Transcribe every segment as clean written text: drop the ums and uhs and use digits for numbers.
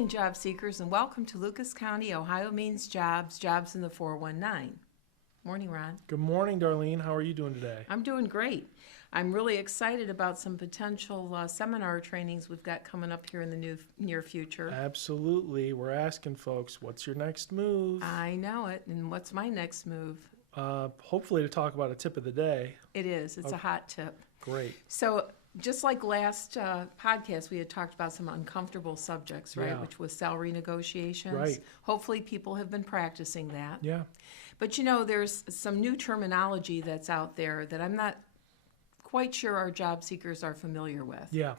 morning, job seekers, and welcome to Lucas County, Ohio Means Jobs, Jobs in the 419. Morning, Ron. Good morning, Darlene. How are you doing today? I'm doing great. I'm really excited about some potential seminar trainings we've got coming up here in the near future. Absolutely. We're asking folks, what's your next move? I know it. And what's my next move? Hopefully to talk about a tip of the day. It is. It's a hot tip. Great. So just like last podcast, we had talked about some uncomfortable subjects, right? Yeah. Which was salary negotiations. Right. Hopefully people have been practicing that. Yeah. But you know, there's some new terminology that's out there that I'm not quite sure our job seekers are familiar with. Yeah.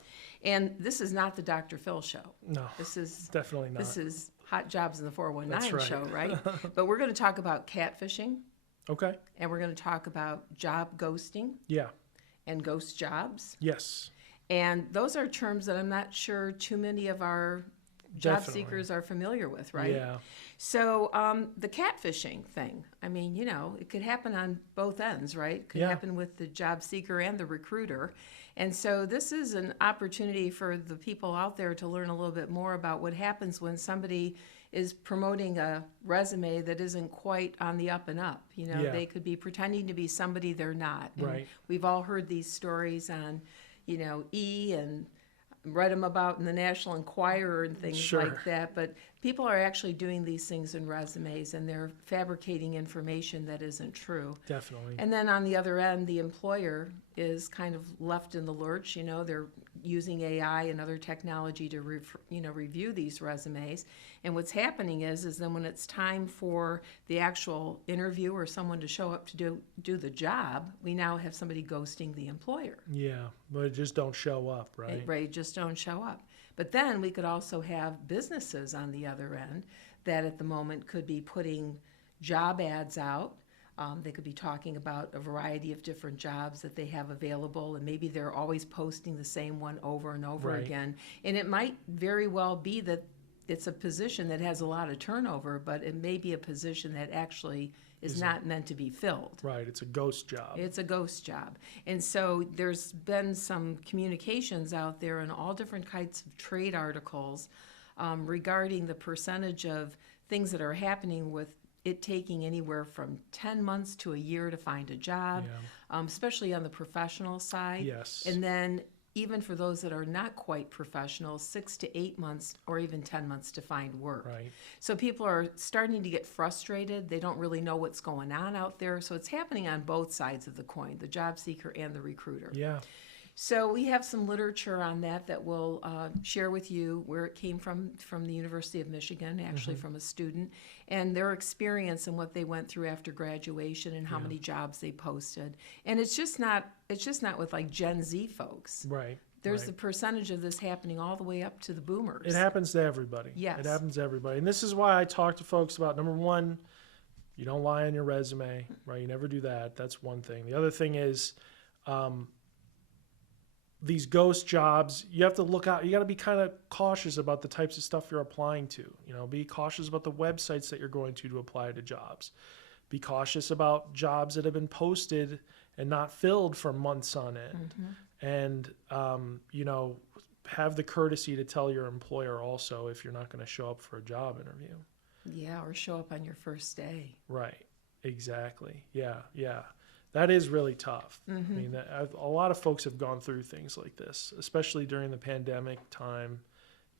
And this is not the Dr. Phil show. No. This is definitely not. This is Hot Jobs in the 419 That's right. show, right? But we're going to talk about catfishing, Okay. and we're going to talk about job ghosting Yeah. and ghost jobs. Yes. And those are terms that I'm not sure too many of our job Definitely. seekers are familiar with, right? Yeah. So the catfishing thing, I mean, you know, it could happen on both ends, right? It could Yeah. happen with the job seeker and the recruiter. And so this is an opportunity for the people out there to learn a little bit more about what happens when somebody is promoting a resume that isn't quite on the up and up. You know, Yeah. they could be pretending to be somebody they're not. And Right. we've all heard these stories on, you know, and read them about in the National Enquirer and things Sure. like that. But people are actually doing these things in resumes, and they're fabricating information that isn't true. Definitely. And then on the other end, the employer is kind of left in the lurch. You know, they're using AI and other technology to review these resumes. And what's happening is then when it's time for the actual interview or someone to show up to do the job, we now have somebody ghosting the employer. Yeah. But it just don't show up, right? Right, just don't show up. But then we could also have businesses on the other end that at the moment could be putting job ads out. They could be talking about a variety of different jobs that they have available, and maybe they're always posting the same one over and over Right. again. And it might very well be that it's a position that has a lot of turnover, but it may be a position that actually is not meant to be filled. Right. It's a ghost job. It's a ghost job. And so there's been some communications out there in all different kinds of trade articles regarding the percentage of things that are happening with it taking anywhere from 10 months to a year to find a job, especially on the professional side. Yes. And then even for those that are not quite professional, 6 to 8 months or even 10 months to find work. Right. So people are starting to get frustrated. They don't really know what's going on out there. So it's happening on both sides of the coin, the job seeker and the recruiter. Yeah. So we have some literature on that we'll share with you where it came from the University of Michigan, actually from a student, and their experience and what they went through after graduation and how many jobs they posted. And it's just not with like Gen Z folks. Right. There's right. the percentage of this happening all the way up to the boomers. It happens to everybody. Yes. It happens to everybody. And this is why I talk to folks about, number one, you don't lie on your resume, right? You never do that. That's one thing. The other thing is these ghost jobs, you have to look out. You got to be kind of cautious about the types of stuff you're applying to. You know, be cautious about the websites that you're going to apply to jobs. Be cautious about jobs that have been posted and not filled for months on end. And, you know, have the courtesy to tell your employer also if you're not going to show up for a job interview. Yeah, or show up on your first day. Right. Exactly. Yeah. Yeah. That is really tough. I mean, a lot of folks have gone through things like this, especially during the pandemic time.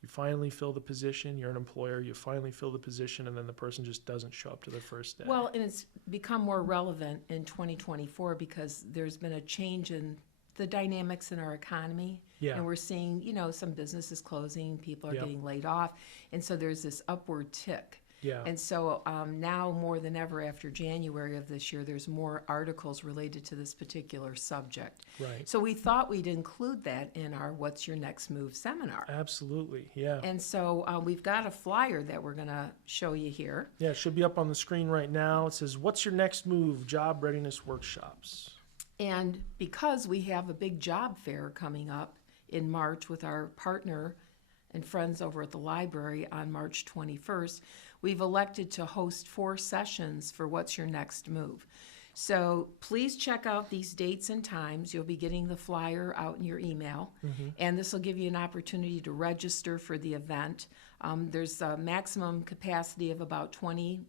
You finally fill the position, you're an employer, you finally fill the position, and then the person just doesn't show up to their first day. Well, and it's become more relevant in 2024 because there's been a change in the dynamics in our economy. Yeah. And we're seeing, you know, some businesses closing, people are Yep. getting laid off. And so there's this upward tick. Yeah. And so now more than ever after January of this year, there's more articles related to this particular subject. Right. So we thought we'd include that in our What's Your Next Move seminar. Absolutely. Yeah. And so we've got a flyer that we're going to show you here. Yeah, it should be up on the screen right now. It says, "What's your next move? Job Readiness Workshops." And because we have a big job fair coming up in March with our partner and friends over at the library on March 21st, we've elected to host 4 sessions for What's Your Next Move. So please check out these dates and times. You'll be getting the flyer out in your email, and this will give you an opportunity to register for the event. There's a maximum capacity of about 20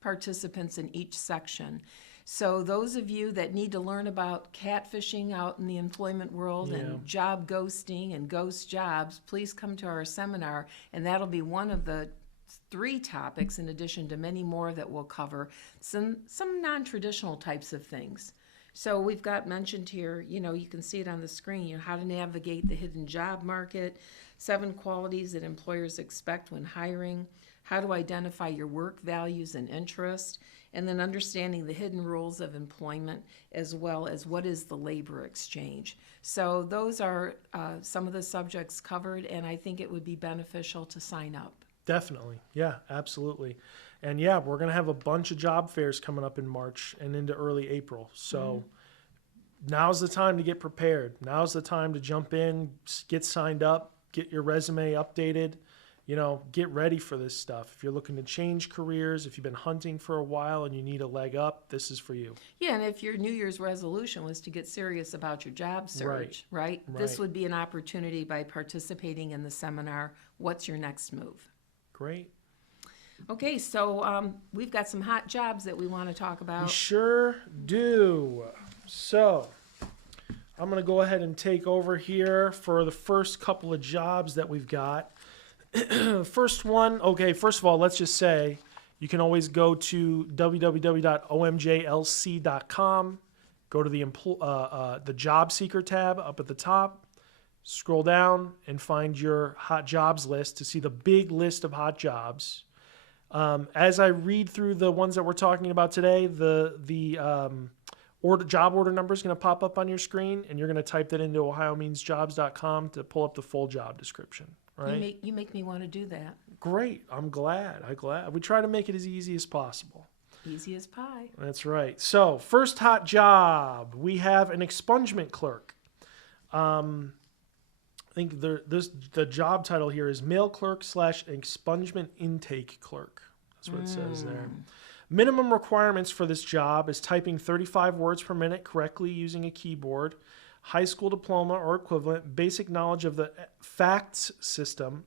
participants in each section. So those of you that need to learn about catfishing out in the employment world and job ghosting and ghost jobs, please come to our seminar, and that'll be one of the 3 topics in addition to many more that we'll cover, some non-traditional types of things. So we've got mentioned here, you can see it on the screen, how to navigate the hidden job market, 7 qualities that employers expect when hiring, how to identify your work values and interests, and then understanding the hidden rules of employment, as well as what is the labor exchange. So those are some of the subjects covered, and I think it would be beneficial to sign up. Definitely. Yeah, absolutely. And yeah, we're going to have a bunch of job fairs coming up in March and into early April. So now's the time to get prepared. Now's the time to jump in, get signed up, get your resume updated, get ready for this stuff. If you're looking to change careers, if you've been hunting for a while and you need a leg up, this is for you. Yeah, and if your New Year's resolution was to get serious about your job search, right? This would be an opportunity by participating in the seminar, What's Your Next Move? Great. Okay, so we've got some hot jobs that we want to talk about. We sure do. So I'm going to go ahead and take over here for the first couple of jobs that we've got. First one, okay, first of all, let's just say you can always go to www.omjlc.com, go to the job seeker tab up at the top, scroll down and find your hot jobs list to see the big list of hot jobs. As I read through the ones that we're talking about today, the job order number is going to pop up on your screen, and you're going to type that into ohiomeansjobs.com to pull up the full job description. Right? You make me want to do that. Great. I'm glad. We try to make it as easy as possible. Easy as pie. That's right. So first hot job, we have an expungement clerk. I think the job title here is mail clerk / expungement intake clerk. That's what it says there. Minimum requirements for this job is typing 35 words per minute correctly using a keyboard, high school diploma or equivalent, basic knowledge of the facts system,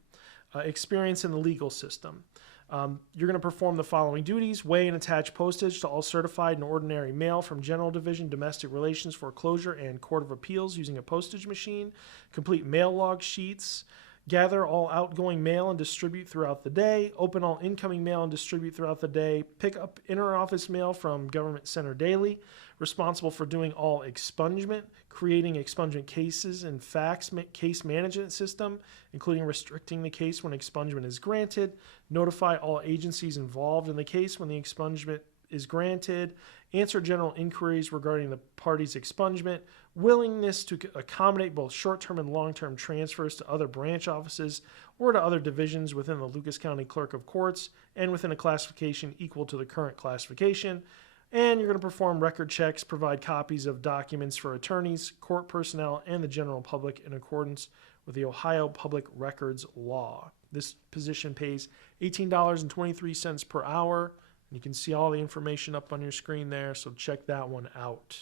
experience in the legal system. You're going to perform the following duties: weigh and attach postage to all certified and ordinary mail from General Division, Domestic Relations, Foreclosure, and Court of Appeals using a postage machine. Complete mail log sheets. Gather all outgoing mail and distribute throughout the day. Open all incoming mail and distribute throughout the day. Pick up inter-office mail from Government Center daily. Responsible for doing all expungement, creating expungement cases and fax case management system, including restricting the case when expungement is granted. Notify all agencies involved in the case when the expungement is granted. Answer general inquiries regarding the party's expungement. Willingness to accommodate both short-term and long-term transfers to other branch offices or to other divisions within the Lucas County Clerk of Courts and within a classification equal to the current classification. And you're going to perform record checks, provide copies of documents for attorneys, court personnel, and the general public in accordance with the Ohio Public Records Law. This position pays $18.23 per hour. You can see all the information up on your screen there, so check that one out.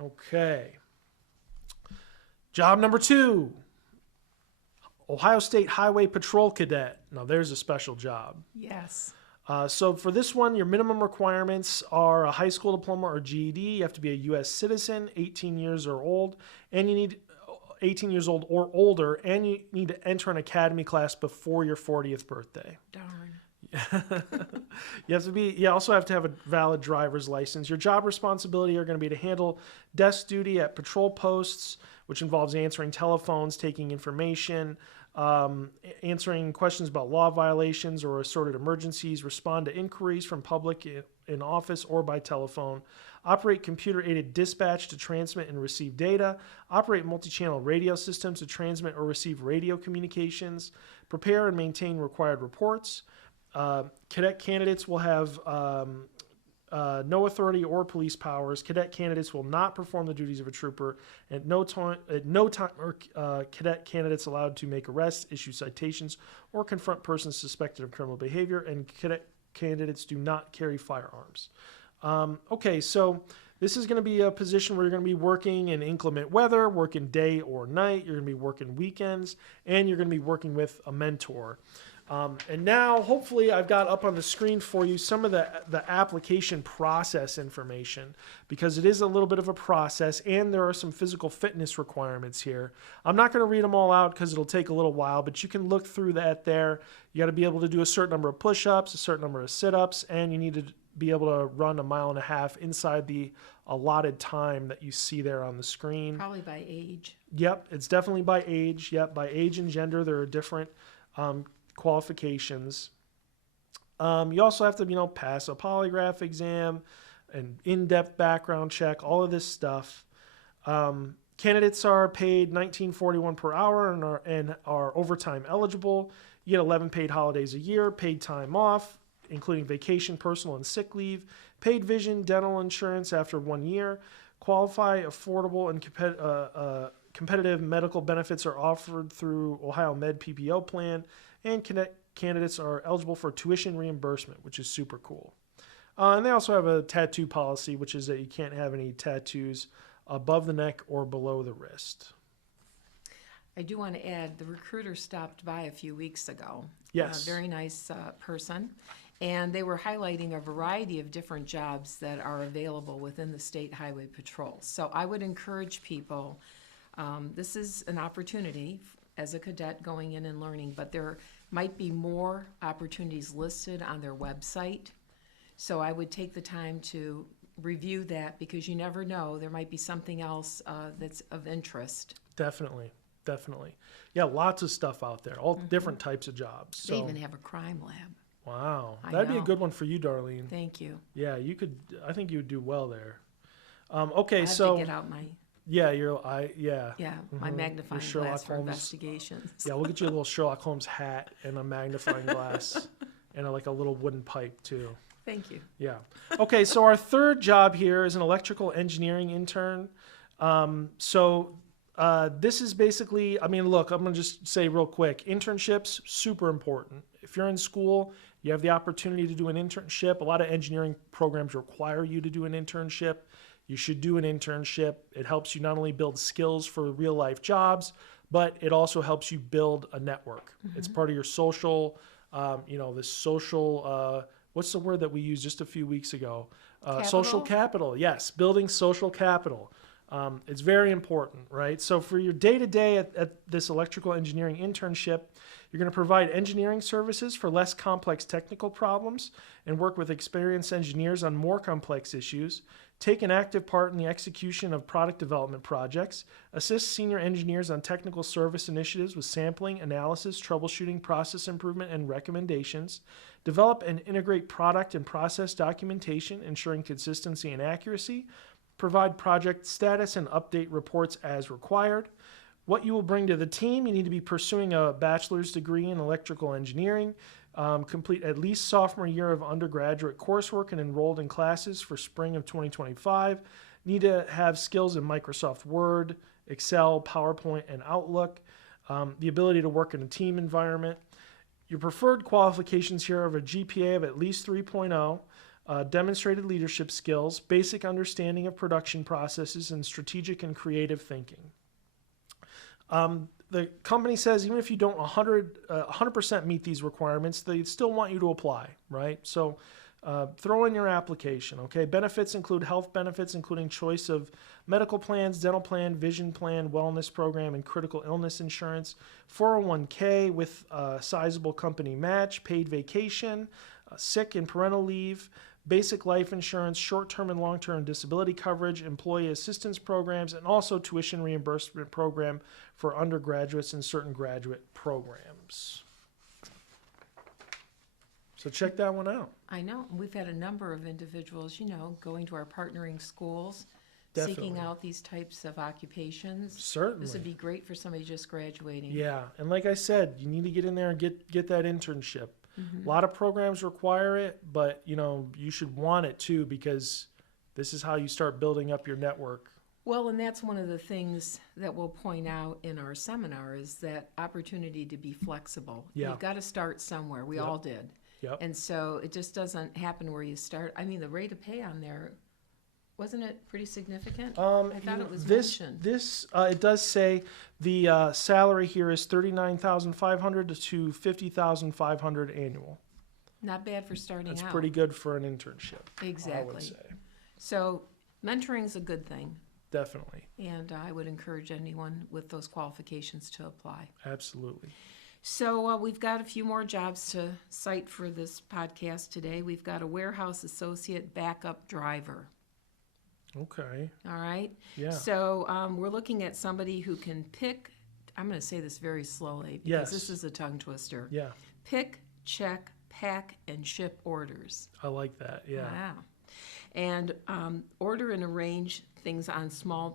Okay. Job number 2, Ohio State Highway Patrol Cadet. Now, there's a special job. Yes. So for this one, your minimum requirements are a high school diploma or GED. You have to be a U.S. citizen, 18 years or old, and you need 18 years old or older, and you need to enter an academy class before your 40th birthday. Darn. You also have to have a valid driver's license. Your job responsibility are going to be to handle desk duty at patrol posts, which involves answering telephones, taking information, answering questions about law violations or assorted emergencies, respond to inquiries from public in office or by telephone, operate computer-aided dispatch to transmit and receive data, operate multi-channel radio systems to transmit or receive radio communications, prepare and maintain required reports. Cadet candidates will have no authority or police powers. Cadet candidates will not perform the duties of a trooper. At no time are cadet candidates allowed to make arrests, issue citations, or confront persons suspected of criminal behavior, and cadet candidates do not carry firearms. Okay, so this is going to be a position where you're going to be working in inclement weather, working day or night. You're going to be working weekends, and you're going to be working with a mentor. And now, hopefully, I've got up on the screen for you some of the application process information, because it is a little bit of a process, and there are some physical fitness requirements here. I'm not going to read them all out because it'll take a little while, but you can look through that there. You got to be able to do a certain number of push-ups, a certain number of sit-ups, and you need to be able to run 1.5 miles inside the allotted time that you see there on the screen. Probably by age. Yep, it's definitely by age. Yep, by age and gender, there are different qualifications. You also have to, pass a polygraph exam, an in-depth background check, all of this stuff. Candidates are paid $19.41 per hour and are overtime eligible. You get 11 paid holidays a year, paid time off, including vacation, personal, and sick leave, paid vision, dental insurance after 1 year. Qualify, affordable, and competitive medical benefits are offered through Ohio Med PPO plan, and candidates are eligible for tuition reimbursement, which is super cool. And they also have a tattoo policy, which is that you can't have any tattoos above the neck or below the wrist. I do want to add, the recruiter stopped by a few weeks ago. Yes. A very nice person. And they were highlighting a variety of different jobs that are available within the State Highway Patrol. So I would encourage people, this is an opportunity as a cadet going in and learning, but there might be more opportunities listed on their website. So I would take the time to review that, because you never know, there might be something else that's of interest. Definitely. Yeah, lots of stuff out there, all different types of jobs. So. They even have a crime lab. Wow, I that'd be a know. good one for you, Darlene. Thank you. Yeah, you could. I think you would do well there. I Okay, have so to get out my my magnifying Sherlock glass for Holmes. investigations. Yeah, we'll get you a little Sherlock Holmes hat and a magnifying glass and a little wooden pipe too. Thank you. Yeah. Okay, so our third job here is an electrical engineering intern. This is basically, look, I'm going to just say real quick, internships, super important. If you're in school, you have the opportunity to do an internship. A lot of engineering programs require you to do an internship. You should do an internship. It helps you not only build skills for real life jobs, but it also helps you build a network. Mm-hmm. It's part of your social, what's the word that we used just a few weeks ago? Social capital. Yes, building social capital. It's very important, right? So for your day-to-day at this electrical engineering internship, you're going to provide engineering services for less complex technical problems and work with experienced engineers on more complex issues, take an active part in the execution of product development projects, assist senior engineers on technical service initiatives with sampling, analysis, troubleshooting, process improvement, and recommendations, develop and integrate product and process documentation, ensuring consistency and accuracy, provide project status and update reports as required. What you will bring to the team, you need to be pursuing a bachelor's degree in electrical engineering, complete at least sophomore year of undergraduate coursework and enrolled in classes for spring of 2025. Need to have skills in Microsoft Word, Excel, PowerPoint, and Outlook. The ability to work in a team environment. Your preferred qualifications here are a GPA of at least 3.0, demonstrated leadership skills, basic understanding of production processes, and strategic and creative thinking. The company says even if you don't 100% meet these requirements, they still want you to apply, right? So throw in your application, okay? Benefits include health benefits, including choice of medical plans, dental plan, vision plan, wellness program, and critical illness insurance, 401k with a sizable company match, paid vacation, sick and parental leave, basic life insurance, short-term and long-term disability coverage, employee assistance programs, and also tuition reimbursement program for undergraduates and certain graduate programs. So check that one out. I know. We've had a number of individuals, going to our partnering schools, Definitely. seeking out these types of occupations. Certainly. This would be great for somebody just graduating. Yeah, and like I said, you need to get in there and get that internship. Mm-hmm. A lot of programs require it, but you should want it too, because this is how you start building up your network. Well, and that's one of the things that we'll point out in our seminar is that opportunity to be flexible. Yeah. You've got to start somewhere. We Yep. all did. Yep. And so it just doesn't happen where you start. I mean, the rate of pay on there, wasn't it pretty significant? I thought it was mentioned. It does say the salary here is $39,500 to $50,500 annual. Not bad for starting That's out. pretty good for an internship. I Exactly. would say. So mentoring's a good thing, Definitely. and I would encourage anyone with those qualifications to apply. Absolutely. So we've got a few more jobs to cite for this podcast today. We've got a warehouse associate backup driver. Okay. All right. Yeah. So we're looking at somebody who can pick, I'm going to say this very slowly because Yes. this is a tongue twister. Yeah. Pick, check, pack, and ship orders. I like that. Yeah. Wow. And order and arrange things on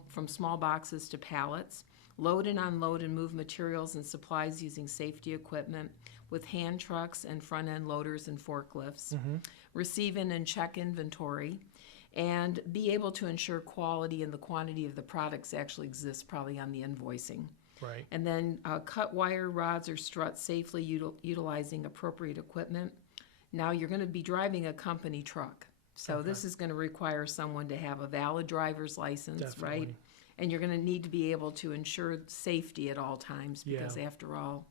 from small boxes to pallets. Load and unload and move materials and supplies using safety equipment with hand trucks and front-end loaders and forklifts. Receive in and check inventory. And be able to ensure quality and the quantity of the products actually exists probably on the invoicing. Right. And then cut wire, rods, or struts safely utilizing appropriate equipment. Now you're going to be driving a company truck. So this is going to require someone to have a valid driver's license, Definitely. right? And you're going to need to be able to ensure safety at all times because after all,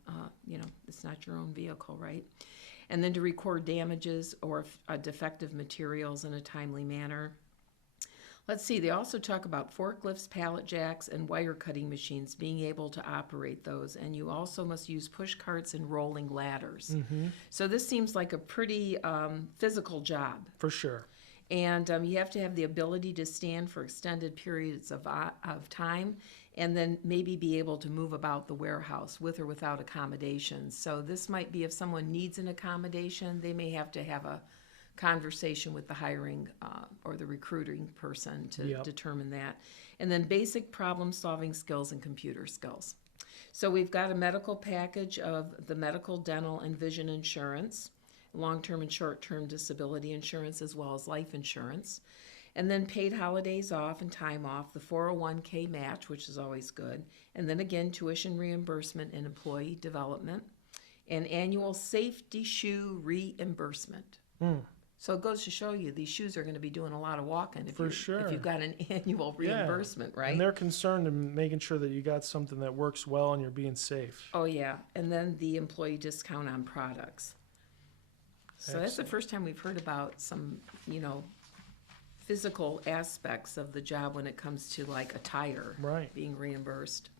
it's not your own vehicle, right? And then to record damages or defective materials in a timely manner. Let's see, they also talk about forklifts, pallet jacks, and wire cutting machines, being able to operate those. And you also must use push carts and rolling ladders. So this seems like a pretty physical job. For sure. And you have to have the ability to stand for extended periods of time and then maybe be able to move about the warehouse with or without accommodations. So this might be if someone needs an accommodation, they may have to have a conversation with the hiring or the recruiting person to determine that. And then basic problem-solving skills and computer skills. So we've got a medical package of the medical, dental, and vision insurance, long-term and short-term disability insurance, as well as life insurance. And then paid holidays off and time off, the 401k match, which is always good. And then again, tuition reimbursement and employee development. And annual safety shoe reimbursement. So it goes to show you these shoes are going to be doing a lot of walking if you've got an annual reimbursement, right? And they're concerned in making sure that you got something that works well and you're being safe. Oh, yeah. And then the employee discount on products. So that's the first time we've heard about some, physical aspects of the job when it comes to like attire being reimbursed.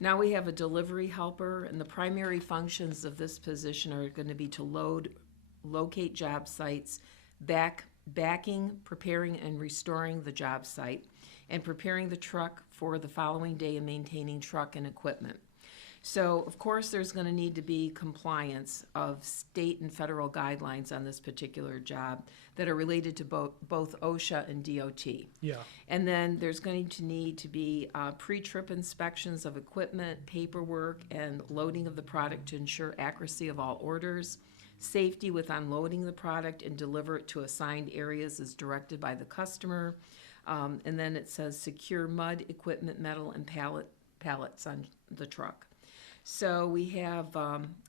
Now we have a delivery helper, and the primary functions of this position are going to be to locate job sites, backing, preparing, and restoring the job site, and preparing the truck for the following day and maintaining truck and equipment. So, of course, there's going to need to be compliance of state and federal guidelines on this particular job that are related to both OSHA and DOT. Yeah. And then there's going to need to be pre-trip inspections of equipment, paperwork, and loading of the product to ensure accuracy of all orders, safety with unloading the product and deliver it to assigned areas as directed by the customer. And then it says secure mud, equipment, metal, and pallets on the truck. So we have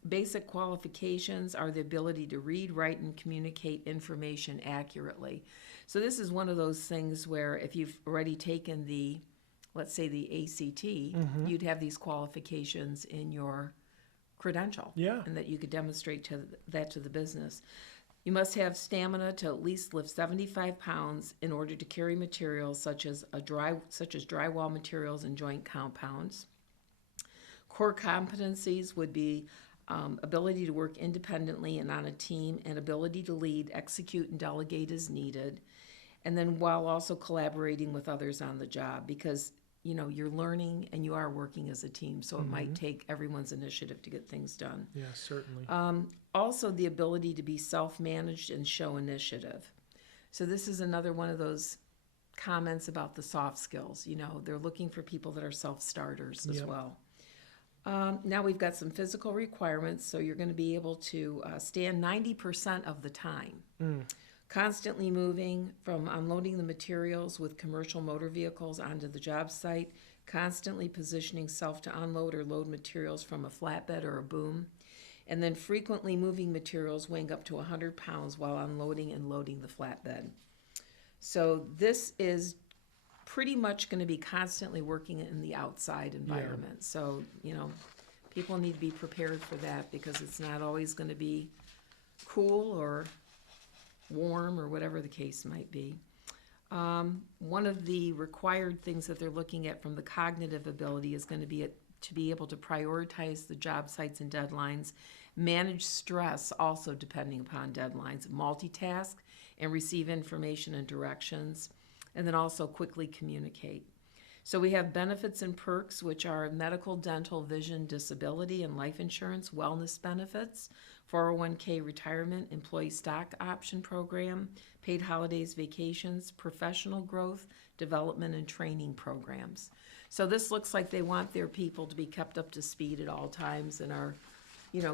basic qualifications are the ability to read, write, and communicate information accurately. So this is one of those things where if you've already taken let's say the ACT, you'd have these qualifications in your credential. Yeah. And that you could demonstrate that to the business. You must have stamina to at least lift 75 pounds in order to carry materials such as drywall materials and joint compounds. Core competencies would be ability to work independently and on a team, and ability to lead, execute, and delegate as needed. And then while also collaborating with others on the job, because you're learning and you are working as a team, so it might take everyone's initiative to get things done. Yeah, certainly. Also, the ability to be self-managed and show initiative. So this is another one of those comments about the soft skills. They're looking for people that are self-starters as well. Now we've got some physical requirements, so you're going to be able to stand 90% of the time. Constantly moving from unloading the materials with commercial motor vehicles onto the job site, constantly positioning self to unload or load materials from a flatbed or a boom, and then frequently moving materials weighing up to 100 pounds while unloading and loading the flatbed. So this is pretty much going to be constantly working in the outside environment. So, people need to be prepared for that because it's not always going to be cool or warm or whatever the case might be. One of the required things that they're looking at from the cognitive ability is going to be to be able to prioritize the job sites and deadlines, manage stress also depending upon deadlines, multitask and receive information and directions, and then also quickly communicate. So we have benefits and perks, which are medical, dental, vision, disability, and life insurance, wellness benefits, 401k retirement, employee stock option program, paid holidays, vacations, professional growth, development, and training programs. So this looks like they want their people to be kept up to speed at all times and are,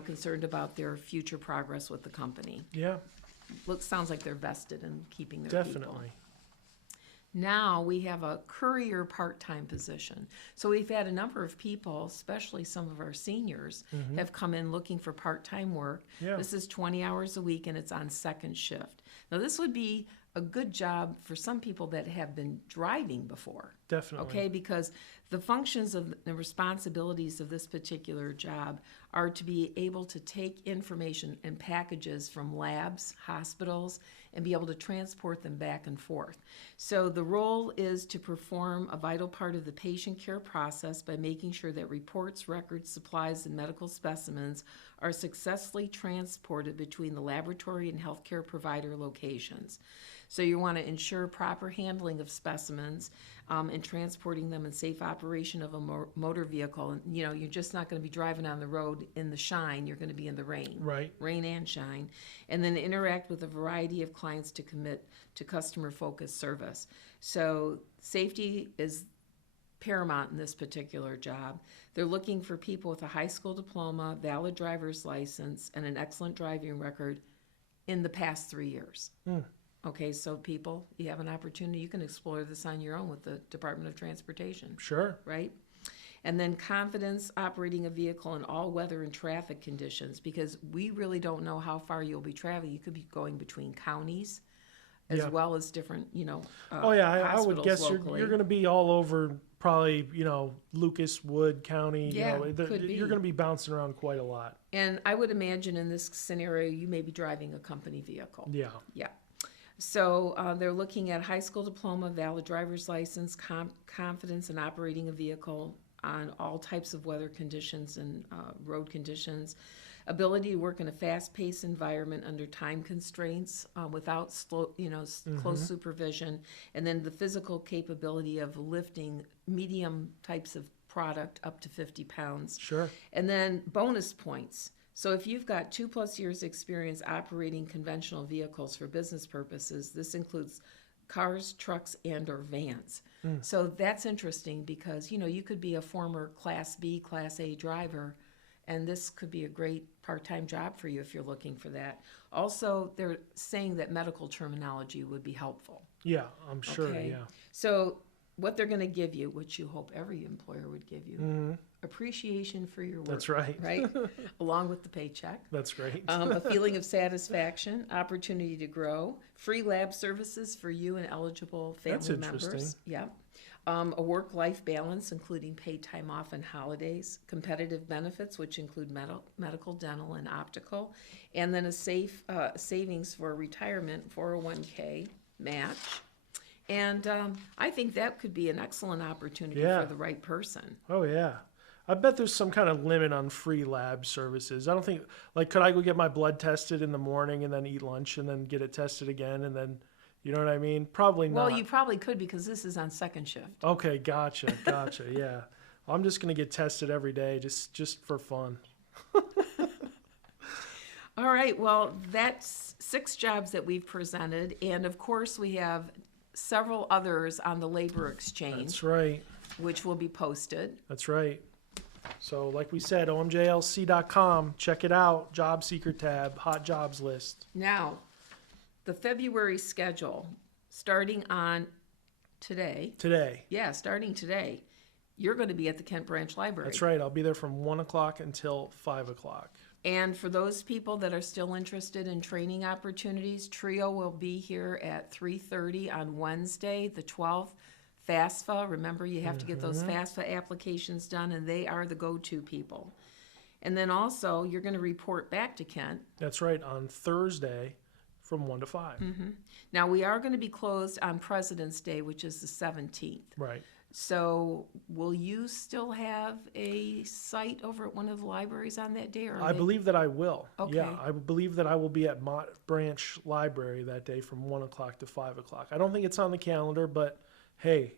concerned about their future progress with the company. Yeah, Sounds like they're vested in keeping their people. definitely. Now we have a courier part-time position. So we've had a number of people, especially some of our seniors, have come in looking for part-time work. Yeah. This is 20 hours a week and it's on second shift. Now this would be a good job for some people that have been driving before. Definitely. Okay, because the functions of the responsibilities of this particular job are to be able to take information and packages from labs, hospitals, and be able to transport them back and forth. So the role is to perform a vital part of the patient care process by making sure that reports, records, supplies, and medical specimens are successfully transported between the laboratory and healthcare provider locations. So you want to ensure proper handling of specimens and transporting them in safe operation of a motor vehicle. And, you're just not going to be driving on the road in the shine. You're going to be in the rain. Right. Rain and shine. And then interact with a variety of clients to commit to customer-focused service. So safety is paramount in this particular job. They're looking for people with a high school diploma, valid driver's license, and an excellent driving record in the past 3 years. Okay, so people, you have an opportunity, you can explore this on your own with the Department of Transportation, Sure. right? And then confidence operating a vehicle in all weather and traffic conditions, because we really don't know how far you'll be traveling. You could be going between counties as Yeah. well as different, Oh yeah, I would hospitals guess locally. you're going to be all over, probably Lucas, Wood County. Yeah, could be. You're going to be bouncing around quite a lot. And I would imagine in this scenario, you may be driving a company vehicle. Yeah. Yeah. So they're looking at high school diploma, valid driver's license, confidence in operating a vehicle on all types of weather conditions and road conditions, ability to work in a fast-paced environment under time constraints without close supervision, and then the physical capability of lifting medium types of product up to 50 pounds. Sure. And then bonus points. So if you've got 2+ years experience operating conventional vehicles for business purposes, this includes cars, trucks, and or vans. So that's interesting because, you could be a former Class B, Class A driver, and this could be a great part-time job for you if you're looking for that. Also, they're saying that medical terminology would be helpful. Yeah, I'm sure. Okay. Yeah. So what they're going to give you, which you hope every employer would give you, appreciation for your work. That's right. Right? Along with the paycheck. That's great. A feeling of satisfaction, opportunity to grow, free lab services for you and eligible family That's members. interesting. Yeah. A work-life balance, including paid time off and holidays, competitive benefits, which include medical, dental, and optical, and then a safe savings for retirement, 401k match. And I think that could be an excellent opportunity Yeah. for the right person. Oh yeah. I bet there's some kind of limit on free lab services. I don't think, could I go get my blood tested in the morning and then eat lunch and then get it tested again and then, you know what I mean? Probably not. Well, you probably could because this is on second shift. Okay, gotcha, yeah. I'm just gonna get tested every day, just for fun. All right, well, that's 6 jobs that we've presented, and of course we have several others on the labor exchange, That's right. which will be posted. That's right. So, like we said, omjlc.com. Check it out. Job seeker tab, hot jobs list. Now, the February schedule, starting on today. Today. Yeah, starting today, you're going to be at the Kent Branch Library. That's right. I'll be there from 1 o'clock until 5 o'clock. And for those people that are still interested in training opportunities, TRIO will be here at 3:30 on Wednesday, the 12th. FAFSA, remember you have to get those FAFSA applications done, and they are the go-to people. And then also, you're going to report back to Kent. That's right, on Thursday from 1 to 5. Now, we are going to be closed on President's Day, which is the 17th. Right. So will you still have a site over at one of the libraries on that day? Or I believe that I will. Okay. Yeah, I believe that I will be at Mott Branch Library that day from 1 o'clock to 5 o'clock. I don't think it's on the calendar, but hey,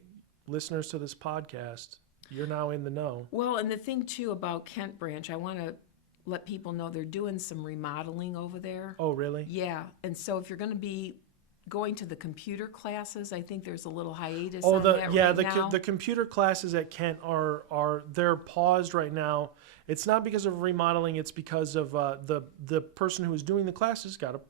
listeners to this podcast, you're now in the know. Well, and the thing, too, about Kent Branch, I want to let people know they're doing some remodeling over there. Oh, really? Yeah, and so if you're going to be going to the computer classes, I think there's a little hiatus on that now. The computer classes at Kent are they're paused right now. It's not because of remodeling; it's because of the person who is doing the classes got a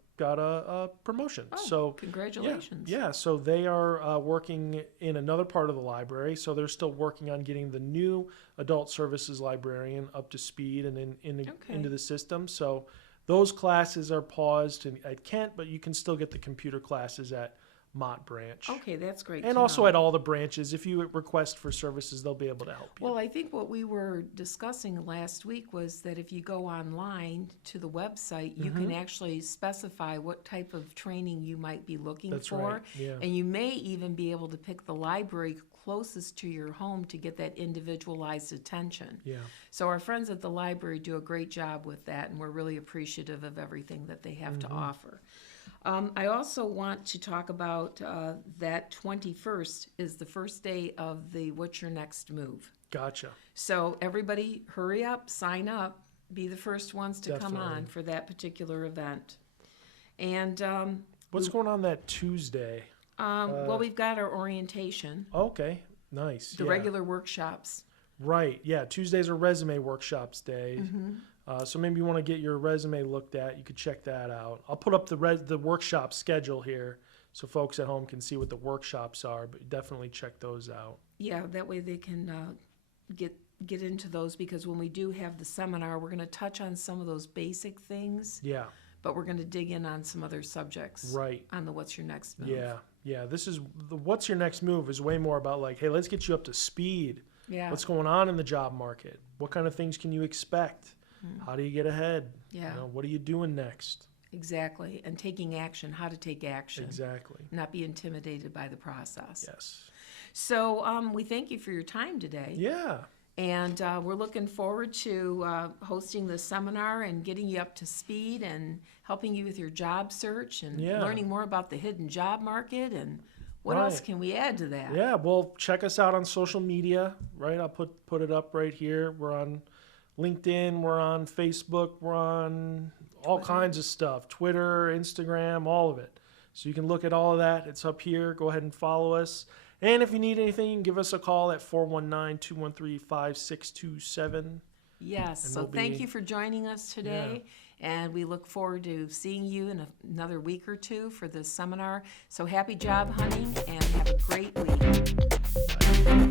promotion. Oh, so congratulations! Yeah, so they are working in another part of the library. So they're still working on getting the new adult services librarian up to speed and into the system. So those classes are paused at Kent, but you can still get the computer classes at Mott Branch. Okay, that's great. And to also know. at all the branches. If you request for services, they'll be able to help you. Well, I think what we were discussing last week was that if you go online to the website, you can actually specify what type of training you might be looking That's for. right, yeah. And you may even be able to pick the library closest to your home to get that individualized attention. Yeah. So our friends at the library do a great job with that, and we're really appreciative of everything that they have to offer. I also want to talk about that 21st is the first day of the What's Your Next Move. Gotcha. So everybody hurry up, sign up, be the first ones to come Definitely. on for that particular event. And What's going on that Tuesday? well, we've got our orientation, Okay, nice. the yeah. regular workshops. Right, yeah. Tuesdays are resume workshops day. So maybe you want to get your resume looked at. You could check that out. I'll put up the workshop schedule here so folks at home can see what the workshops are, but definitely check those out. Yeah, that way they can get into those, because when we do have the seminar, we're going to touch on some of those basic things, Yeah, but we're going to dig in on some other subjects right. on the What's Your Next Move. Yeah. This is the What's Your Next Move is way more about like, hey, let's get you up to speed. Yeah. What's going on in the job market? What kind of things can you expect? How do you get ahead? Yeah. What are you doing next? Exactly. And taking action, how to take action. Exactly. Not be intimidated by the process. Yes. So we thank you for your time today. Yeah. And we're looking forward to hosting the seminar and getting you up to speed and helping you with your job search and learning more about the hidden job market. And what else can we add to that? Yeah, well, check us out on social media, right? I'll put it up right here. We're on LinkedIn, we're on Facebook, we're on all kinds of stuff, Twitter, Instagram, all of it. So you can look at all of that. It's up here. Go ahead and follow us. And if you need anything, give us a call at 419-213-5627. Yes, so thank you for joining us today. And we look forward to seeing you in another week or two for this seminar. So happy job hunting and have a great week. Bye.